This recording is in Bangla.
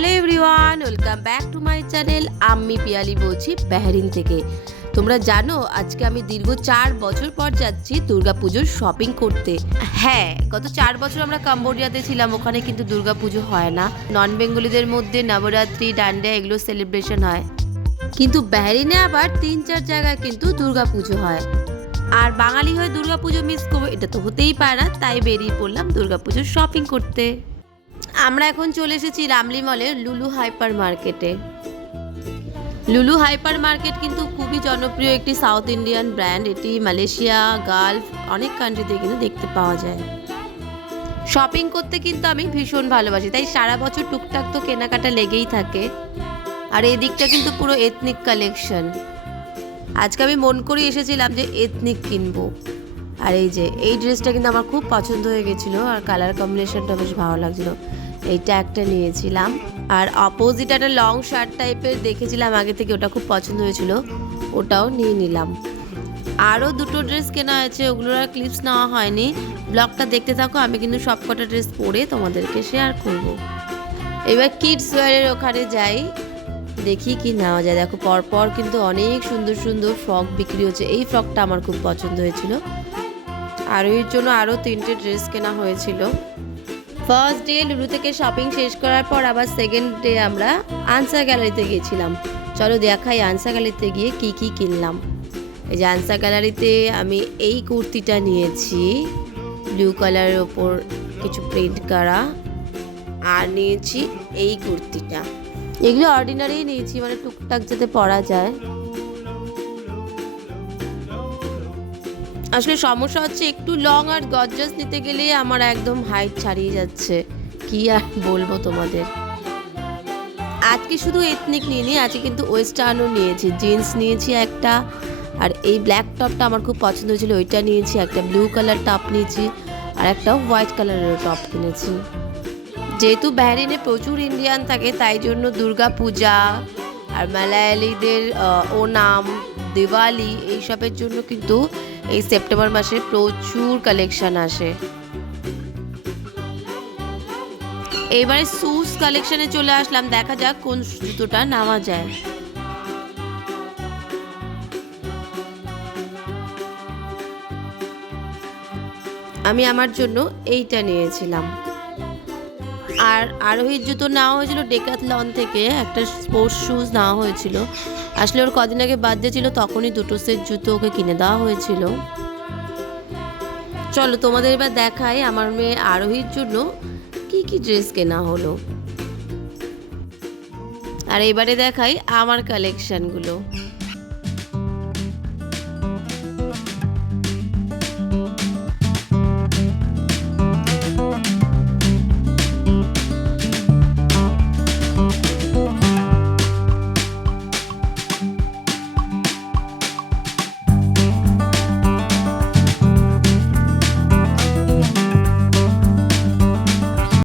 Hello everyone, welcome back to my channel. আমি পিয়ালি বলছি বাহরিন থেকে। তোমরা জানো আজকে আমি দীর্ঘ 4 বছর পর যাচ্ছি দুর্গাপুজোর শপিং করতে। হ্যাঁ, গত 4 বছর আমরা কম্বোডিয়াতে ছিলাম, ওখানে কিন্তু দুর্গাপুজো হয় না। নন বেঙ্গলিদের মধ্যে নবরাত্রি, ডান্ডিয়া এগুলো সেলিব্রেশন হয়, কিন্তু বাহরিনে আবার 3-4 জায়গায় কিন্তু দুর্গাপুজো হয়। আর বাঙালি হয়ে দুর্গাপুজো মিস করবো এটা তো হতেই পারে না, তাই বেরিয়ে পড়লাম দুর্গাপুজোর শপিং করতে। আমরা এখন চলে এসেছি রামলি মলের লুলু হাইপার মার্কেটে। লুলু হাইপার মার্কেট কিন্তু খুবই জনপ্রিয় একটি সাউথ ইন্ডিয়ান ব্র্যান্ড। এটি মালয়েশিয়া, গালফ অনেক কান্ট্রিতে কিন্তু দেখতে পাওয়া যায়। শপিং করতে কিন্তু আমি ভীষণ ভালোবাসি, তাই সারা বছর টুকটাক তো কেনাকাটা লেগেই থাকে। আর এই দিকটা কিন্তু পুরো এথনিক কালেকশন। আজকে আমি মন করে এসেছিলাম যে এথনিক কিনবো। আর এই ড্রেসটা কিন্তু আমার খুব পছন্দ হয়ে গেছিলো, আর কালার কম্বিনেশনটা বেশ ভালো লাগছিলো। এইটা একটা নিয়েছিলাম। আর অপোজিট একটা লং শার্ট টাইপের দেখেছিলাম আগে থেকে, ওটা খুব পছন্দ হয়েছিল, ওটাও নিয়ে নিলাম। আরও দুটো ড্রেস কেনা হয়েছে, ওগুলোর আর ক্লিপস নেওয়া হয়নি। ব্লগটা দেখতে থাকো, আমি কিন্তু সব কটা ড্রেস পরে তোমাদেরকে শেয়ার করব। এবার কিডস ওয়্যারের ওখানে যাই, দেখি কি নেওয়া যায়। দেখো পরপর কিন্তু অনেক সুন্দর সুন্দর ফ্রক বিক্রি হচ্ছে। এই ফ্রকটা আমার খুব পছন্দ হয়েছিল, আর এর জন্য আরও 3টে ড্রেস কেনা হয়েছিল। ফার্স্ট ডে লুলু থেকে শপিং শেষ করার পর আবার সেকেন্ড ডে আমরা আনসার গ্যালারিতে গিয়েছিলাম। চলো দেখাই আনসার গ্যালারিতে গিয়ে কি কি কিনলাম। এই যে আনসার গ্যালারিতে আমি এই কুর্তিটা নিয়েছি, ব্লু কালারের ওপর কিছু প্রিন্ট করা, আর নিয়েছি এই কুর্তিটা। এগুলো অর্ডিনারি নিয়েছি, মানে টুকটাক যাতে পরা যায়। আসলে সমস্যা হচ্ছে একটু লং আর গর্জাস নিতে গেলে আমার একদম হাইট ছাড়িয়ে যাচ্ছে, কি আর বলবো তোমাদের। আজকে শুধু এথনিক নিইনি, আজকে কিন্তু ওয়েস্টার্নও নিয়েছি। জিন্স নিয়েছি একটা, আর এই ব্ল্যাক টপটা আমার খুব পছন্দ হয়েছিল, ওইটা নিয়েছি। একটা ব্লু কালার টপ নিয়েছি, আর একটা হোয়াইট কালারের টপ কিনেছি। যেহেতু বাহরিনে প্রচুর ইন্ডিয়ান থাকে, তাই জন্য দুর্গা পূজা আর মালায়ালিদের ওনাম, দিওয়ালি এইসবের জন্য কিন্তু এই সেপ্টেম্বর মাসে প্রচুর কালেকশন আসে। এবারে শুজ কালেকশনে চলে আসলাম, দেখা যাক কোন জুতোটা নেওয়া যায়। আমি আমার জন্য এইটা নিয়েছিলাম। আর আরোহীর জুতো নেওয়া হয়েছিল ডেকাথলন থেকে, একটা স্পোর্টস শুজ নেওয়া হয়েছিল। আসলে ওর কদিন আগে বার্থডে ছিল, তখনই দুটো সেট জুতো ওকে কিনে দেওয়া হয়েছিল। চলো তোমাদের এবার দেখাই আমার মেয়ে আরোহীর জন্য কি কি ড্রেস কেনা হলো। আর এবারে দেখাই আমার কালেকশনগুলো।